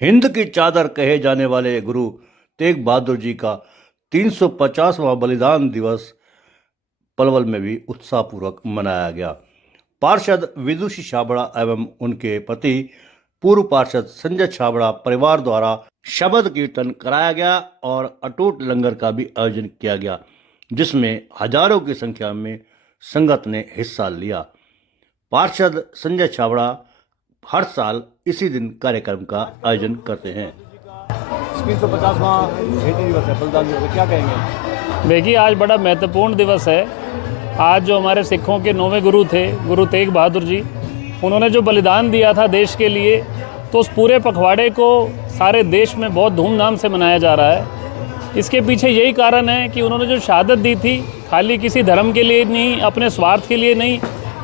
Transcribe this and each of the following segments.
हिंद की चादर कहे जाने वाले गुरु तेग बहादुर जी का 350वां बलिदान दिवस पलवल में भी उत्साहपूर्वक मनाया गया। पार्षद विदुषी छाबड़ा एवं उनके पति पूर्व पार्षद संजय छाबड़ा परिवार द्वारा शबद कीर्तन कराया गया और अटूट लंगर का भी आयोजन किया गया, जिसमें हजारों की संख्या में संगत ने हिस्सा लिया। पार्षद संजय छाबड़ा हर साल इसी दिन कार्यक्रम का आयोजन करते हैं। 350वां शहीदी दिवस है, बलिदान दिवस है, क्या कहेंगे? देखिए, आज बड़ा महत्वपूर्ण दिवस है। आज जो हमारे सिखों के 9वें गुरु थे, गुरु तेग बहादुर जी, उन्होंने जो बलिदान दिया था देश के लिए, तो उस पूरे पखवाड़े को सारे देश में बहुत धूमधाम से मनाया जा रहा है। इसके पीछे यही कारण है कि उन्होंने जो शहादत दी थी, खाली किसी धर्म के लिए नहीं, अपने स्वार्थ के लिए नहीं,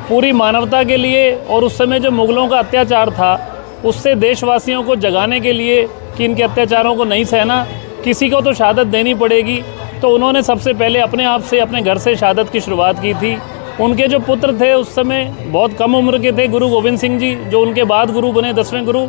पूरी मानवता के लिए। और उस समय जो मुग़लों का अत्याचार था, उससे देशवासियों को जगाने के लिए कि इनके अत्याचारों को नहीं सहना, किसी को तो शहादत देनी पड़ेगी। तो उन्होंने सबसे पहले अपने आप से, अपने घर से शहादत की शुरुआत की थी। उनके जो पुत्र थे उस समय बहुत कम उम्र के थे, गुरु गोविंद सिंह जी, जो उनके बाद गुरु बने 10वें गुरु।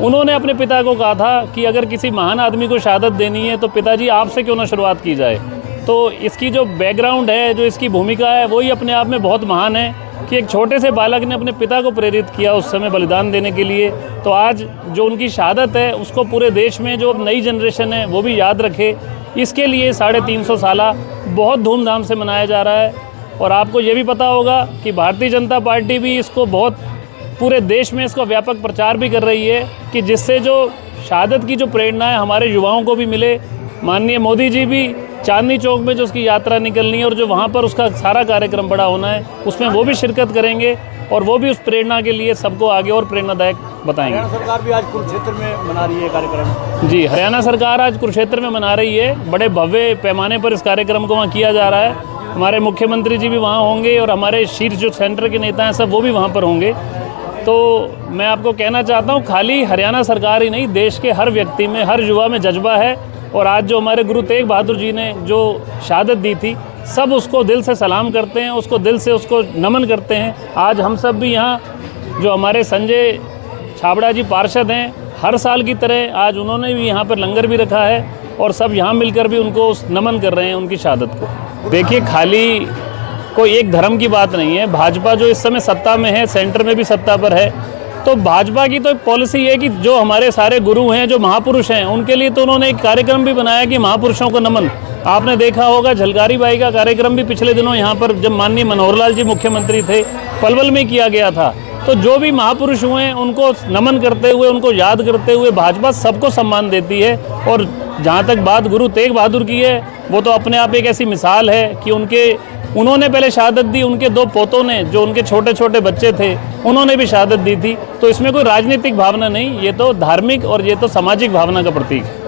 उन्होंने अपने पिता को कहा था कि अगर किसी महान आदमी को शहादत देनी है तो पिताजी आपसे क्यों ना शुरुआत की जाए। तो इसकी जो बैकग्राउंड है, जो इसकी भूमिका है, वही अपने आप में बहुत महान है कि एक छोटे से बालक ने अपने पिता को प्रेरित किया उस समय बलिदान देने के लिए। तो आज जो उनकी शहादत है उसको पूरे देश में जो नई जनरेशन है वो भी याद रखे, इसके लिए 350 साला बहुत धूमधाम से मनाया जा रहा है। और आपको ये भी पता होगा कि भारतीय जनता पार्टी भी इसको बहुत पूरे देश में इसका व्यापक प्रचार भी कर रही है कि जिससे जो शहादत की जो प्रेरणा है हमारे युवाओं को भी मिले। माननीय मोदी जी भी चांदनी चौक में जो उसकी यात्रा निकलनी है और जो वहाँ पर उसका सारा कार्यक्रम बड़ा होना है, उसमें वो भी शिरकत करेंगे और वो भी उस प्रेरणा के लिए सबको आगे और प्रेरणादायक बताएंगे। हरियाणा सरकार भी आज कुरुक्षेत्र में मना रही है कार्यक्रम। जी, हरियाणा सरकार आज कुरुक्षेत्र में मना रही है। बड़े भव्य पैमाने पर इस कार्यक्रम को वहाँ किया जा रहा है। हमारे मुख्यमंत्री जी भी वहाँ होंगे और हमारे शीर्ष जो सेंटर के नेता हैं सब वो भी वहाँ पर होंगे। तो मैं आपको कहना चाहता हूँ, खाली हरियाणा सरकार ही नहीं, देश के हर व्यक्ति में, हर युवा में जज्बा है। और आज जो हमारे गुरु तेग बहादुर जी ने जो शहादत दी थी, सब उसको दिल से सलाम करते हैं, उसको दिल से उसको नमन करते हैं। आज हम सब भी यहाँ, जो हमारे संजय छाबड़ा जी पार्षद हैं, हर साल की तरह आज उन्होंने भी यहाँ पर लंगर भी रखा है और सब यहाँ मिलकर भी उनको नमन कर रहे हैं उनकी शहादत को। देखिए, खाली कोई एक धर्म की बात नहीं है। भाजपा जो इस समय सत्ता में है, सेंटर में भी सत्ता पर है, तो भाजपा की तो एक पॉलिसी है कि जो हमारे सारे गुरु हैं, जो महापुरुष हैं, उनके लिए तो उन्होंने एक कार्यक्रम भी बनाया कि महापुरुषों को नमन। आपने देखा होगा झलकारी बाई का कार्यक्रम भी पिछले दिनों यहाँ पर जब माननीय मनोहर लाल जी मुख्यमंत्री थे, पलवल में किया गया था। तो जो भी महापुरुष हुए हैं उनको नमन करते हुए, उनको याद करते हुए भाजपा सबको सम्मान देती है। और जहाँ तक बात गुरु तेग बहादुर की है, वो तो अपने आप एक ऐसी मिसाल है कि उन्होंने पहले शहादत दी, उनके 2 पोतों ने, जो उनके छोटे छोटे बच्चे थे, उन्होंने भी शहादत दी थी। तो इसमें कोई राजनीतिक भावना नहीं, ये तो धार्मिक और ये तो सामाजिक भावना का प्रतीक है।